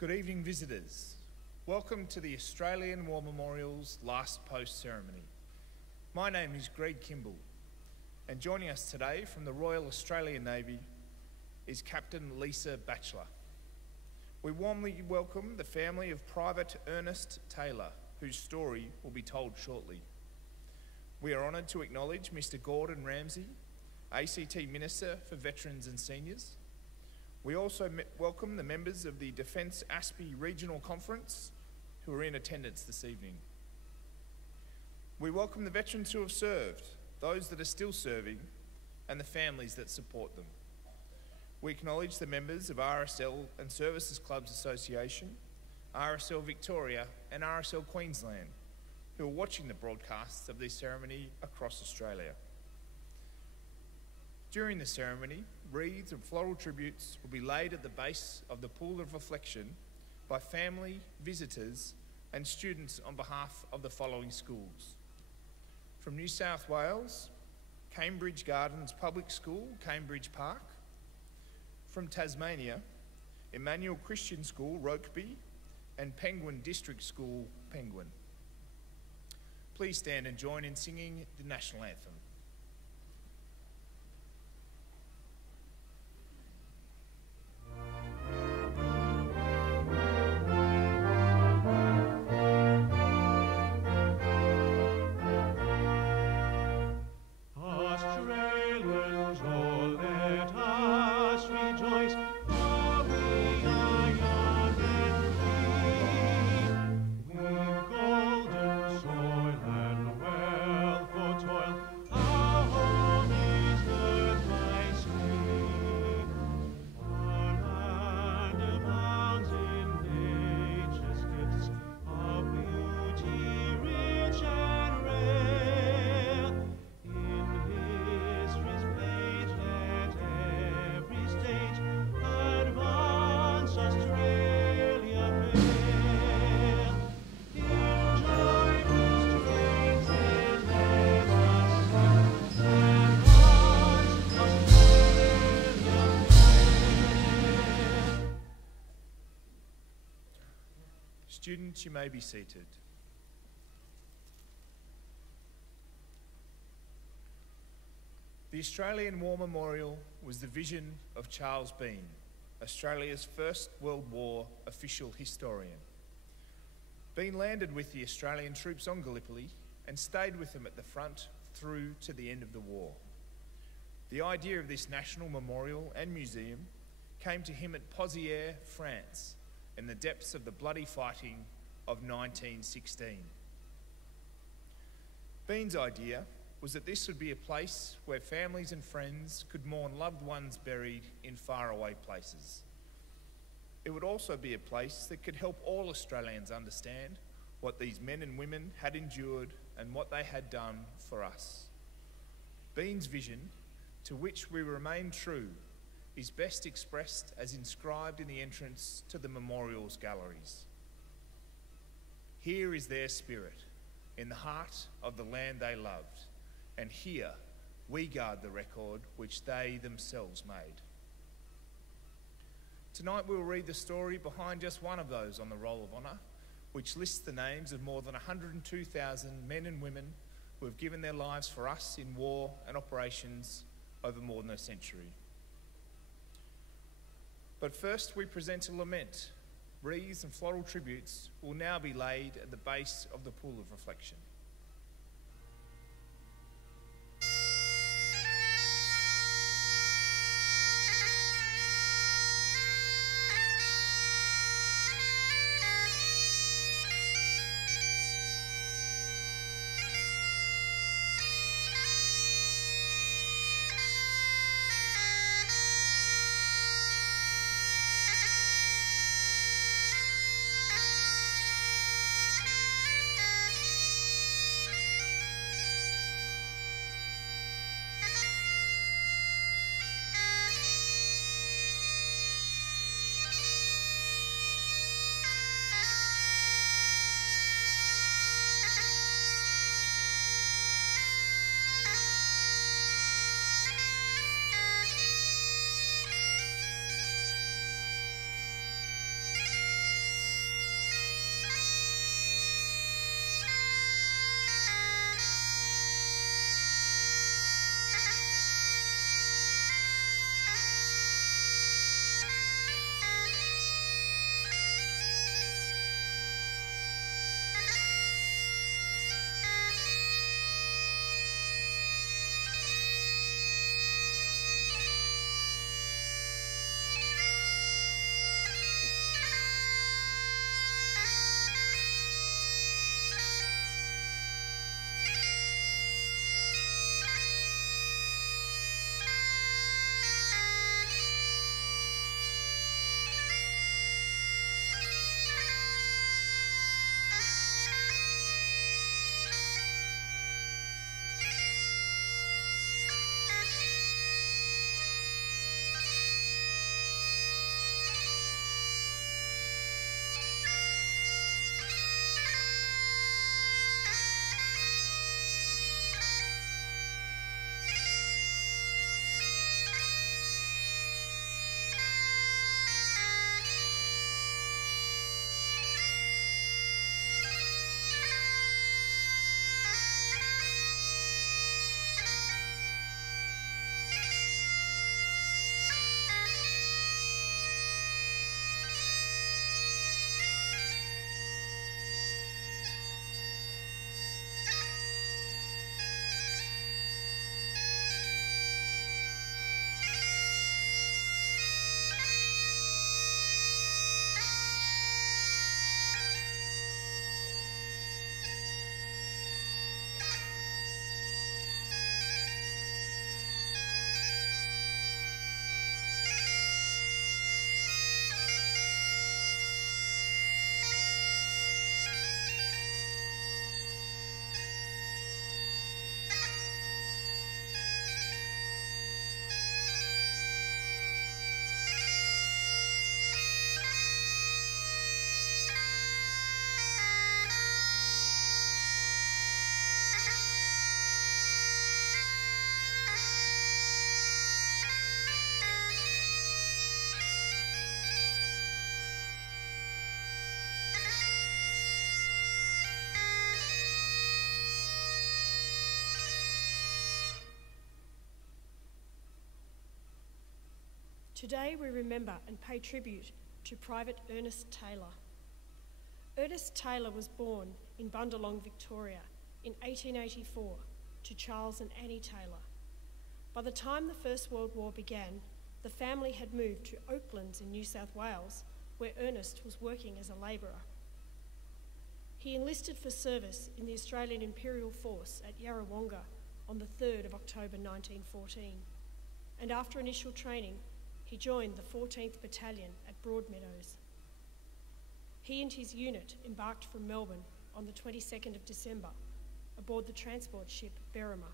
Good evening, visitors. Welcome to the Australian War Memorial's last post ceremony. My name is Greg Kimball, and joining us today from the Royal Australian Navy is Captain Lisa Batchelor. We warmly welcome the family of Private Ernest Taylor, whose story will be told shortly. We are honoured to acknowledge Mr. Gordon Ramsay, ACT Minister for Veterans and Seniors. We also welcome the members of the Defence ASPI Regional Conference who are in attendance this evening. We welcome the veterans who have served, those that are still serving, and the families that support them. We acknowledge the members of RSL and Services Clubs Association, RSL Victoria and RSL Queensland who are watching the broadcasts of this ceremony across Australia. During the ceremony, wreaths and floral tributes will be laid at the base of the Pool of Reflection by family, visitors and students on behalf of the following schools. From New South Wales, Cambridge Gardens Public School, Cambridge Park. From Tasmania, Emmanuel Christian School, Rokeby, and Penguin District School, Penguin. Please stand and join in singing the National Anthem. Students, you may be seated. The Australian War Memorial was the vision of Charles Bean, Australia's First World War official historian. Bean landed with the Australian troops on Gallipoli and stayed with them at the front through to the end of the war. The idea of this national memorial and museum came to him at Pozières, France, in the depths of the bloody fighting of 1916. Bean's idea was that this would be a place where families and friends could mourn loved ones buried in faraway places. It would also be a place that could help all Australians understand what these men and women had endured and what they had done for us. Bean's vision, to which we remain true, is best expressed as inscribed in the entrance to the memorial's galleries. Here is their spirit, in the heart of the land they loved, and here we guard the record which they themselves made. Tonight we'll read the story behind just one of those on the Roll of Honour, which lists the names of more than 102,000 men and women who have given their lives for us in war and operations over more than a century. But first we present a lament. Wreaths and floral tributes will now be laid at the base of the Pool of Reflection. Today we remember and pay tribute to Private Ernest Taylor. Ernest Taylor was born in Bundalong, Victoria in 1884 to Charles and Annie Taylor. By the time the First World War began, the family had moved to Oaklands in New South Wales, where Ernest was working as a labourer. He enlisted for service in the Australian Imperial Force at Yarrawonga on the 3rd of October 1914, and after initial training, he joined the 14th Battalion at Broadmeadows. He and his unit embarked from Melbourne on the 22nd of December aboard the transport ship Berrima.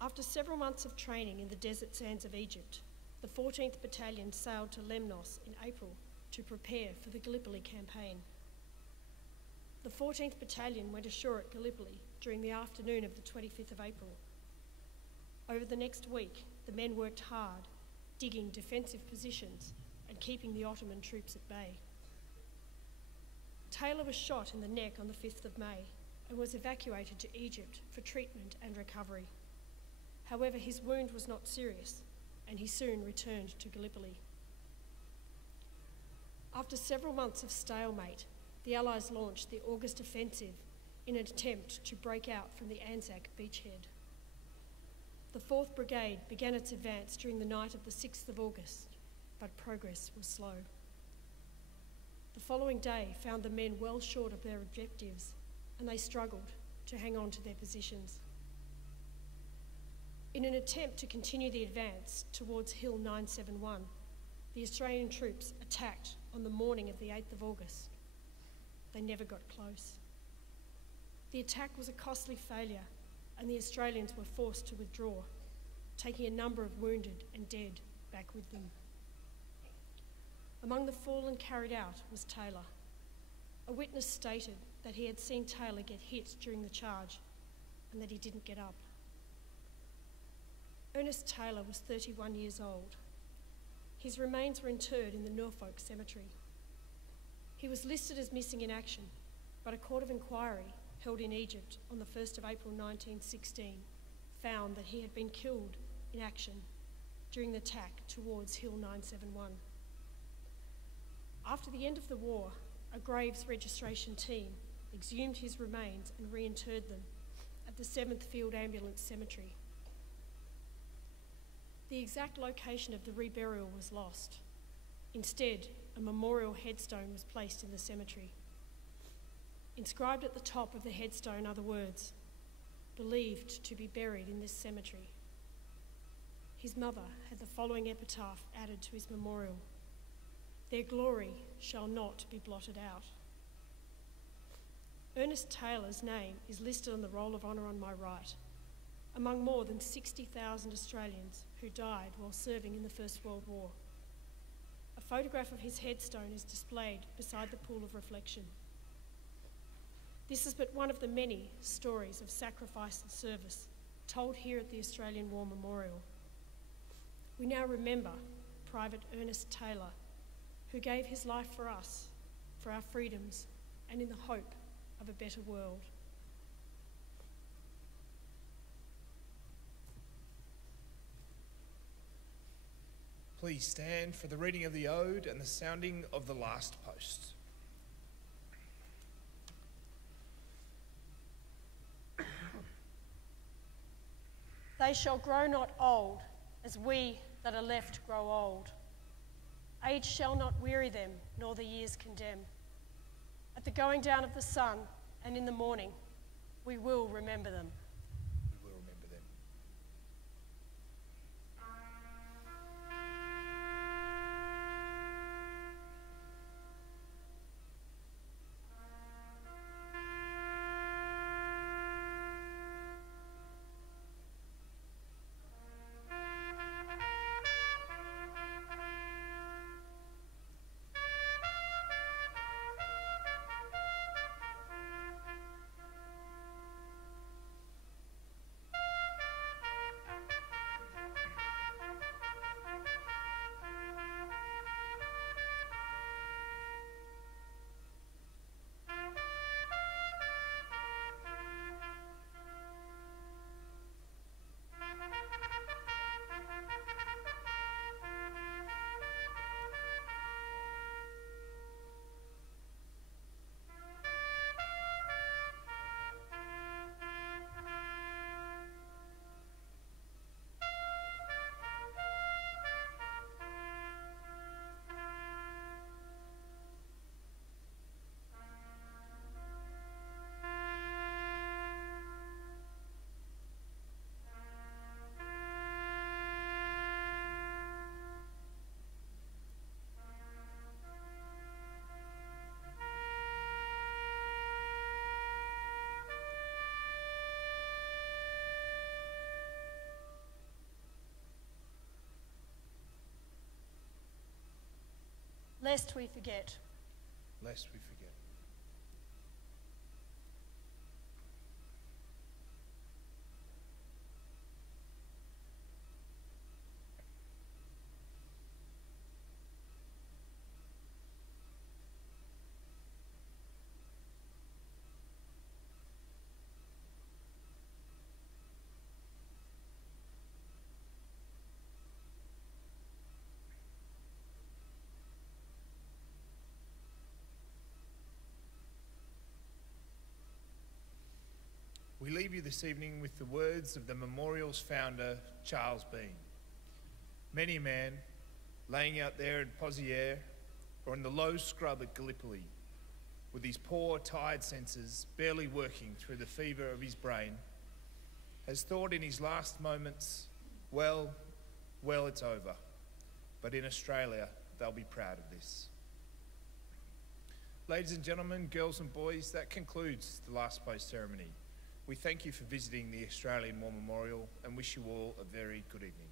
After several months of training in the desert sands of Egypt, the 14th Battalion sailed to Lemnos in April to prepare for the Gallipoli campaign. The 14th Battalion went ashore at Gallipoli during the afternoon of the 25th of April. Over the next week, the men worked hard, digging defensive positions and keeping the Ottoman troops at bay. Taylor was shot in the neck on the 5th of May and was evacuated to Egypt for treatment and recovery. However, his wound was not serious, and he soon returned to Gallipoli. After several months of stalemate, the Allies launched the August Offensive in an attempt to break out from the Anzac beachhead. The 4th Brigade began its advance during the night of the 6th of August, but progress was slow. The following day found the men well short of their objectives, and they struggled to hang on to their positions. In an attempt to continue the advance towards Hill 971, the Australian troops attacked on the morning of the 8th of August. They never got close. The attack was a costly failure, and the Australians were forced to withdraw, taking a number of wounded and dead back with them. Among the fallen carried out was Taylor. A witness stated that he had seen Taylor get hit during the charge and that he didn't get up. Ernest Taylor was 31 years old. His remains were interred in the Norfolk Cemetery. He was listed as missing in action, but a court of inquiry held in Egypt on the 1st of April 1916 found that he had been killed in action during the attack towards Hill 971. After the end of the war, a graves registration team exhumed his remains and reinterred them at the 7th Field Ambulance Cemetery. The exact location of the reburial was lost. Instead, a memorial headstone was placed in the cemetery. Inscribed at the top of the headstone are the words, "Believed to be buried in this cemetery." His mother had the following epitaph added to his memorial: "Their glory shall not be blotted out." Ernest Taylor's name is listed on the Roll of Honour on my right, among more than 60,000 Australians who died while serving in the First World War. A photograph of his headstone is displayed beside the pool of reflection. This is but one of the many stories of sacrifice and service told here at the Australian War Memorial. We now remember Private Ernest Taylor, who gave his life for us, for our freedoms, and in the hope of a better world. Please stand for the reading of the Ode and the sounding of the last post. They shall grow not old, as we that are left grow old. Age shall not weary them, nor the years condemn. At the going down of the sun and in the morning, we will remember them. We will remember them. lest we forget. Lest we forget. We leave you this evening with the words of the memorial's founder, Charles Bean. Many a man, laying out there in Pozières or in the low scrub at Gallipoli, with his poor, tired senses barely working through the fever of his brain, has thought in his last moments, well, it's over. But in Australia, they'll be proud of this. Ladies and gentlemen, girls and boys, that concludes the last post ceremony. We thank you for visiting the Australian War Memorial and wish you all a very good evening.